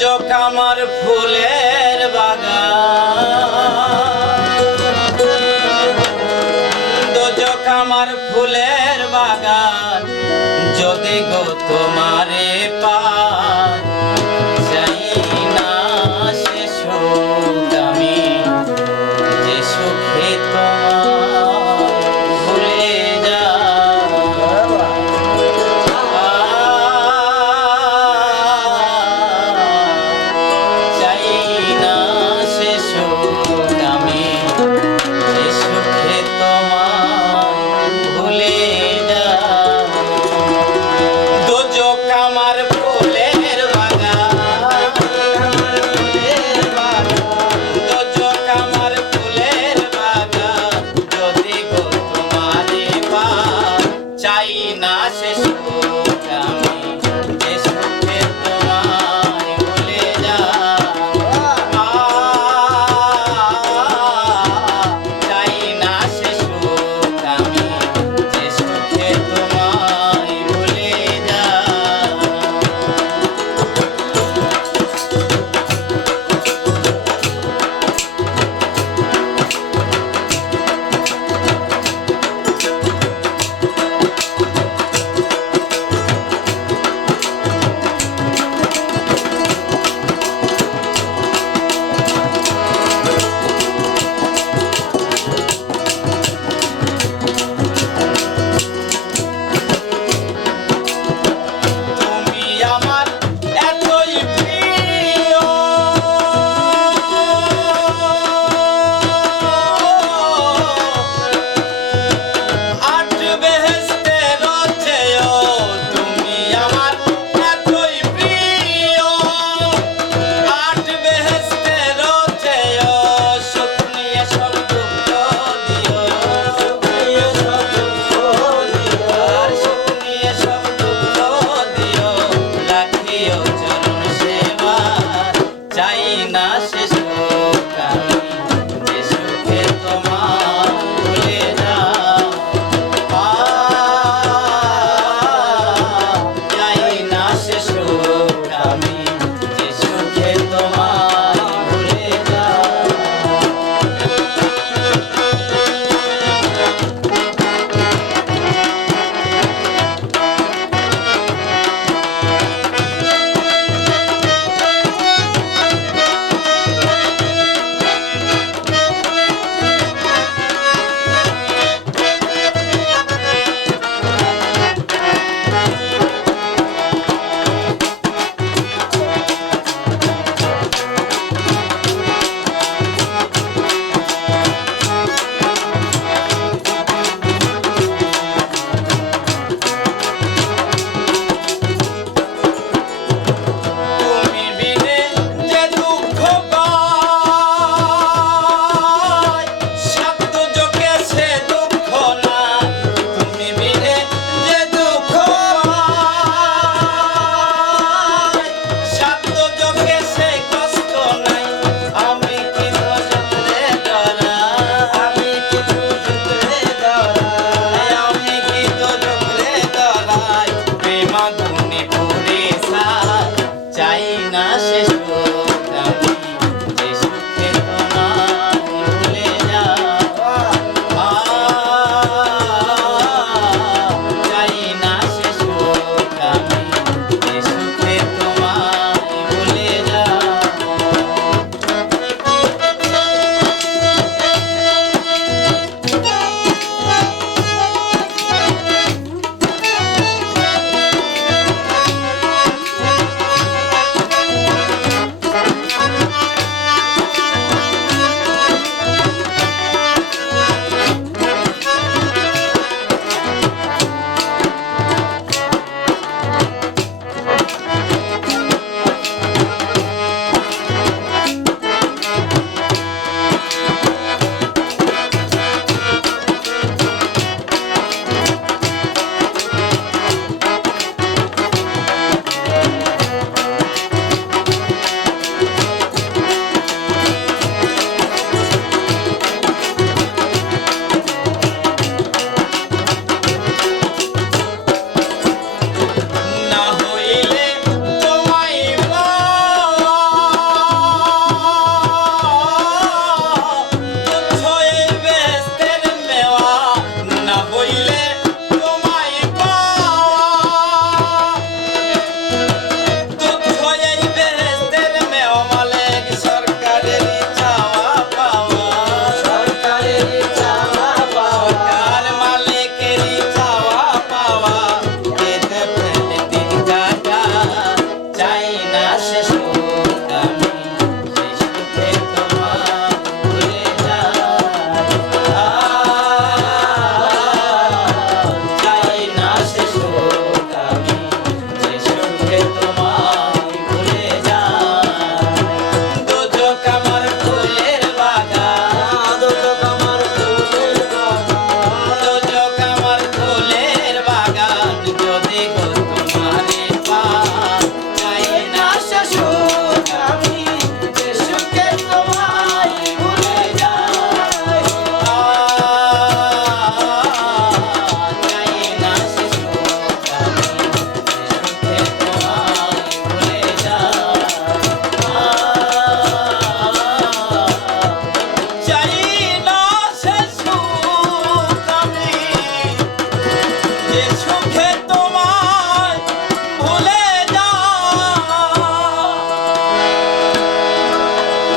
দোজক আমার ফুলের বাগান। দোজক আমার ফুলের বাগান যদি গো তোমারে পা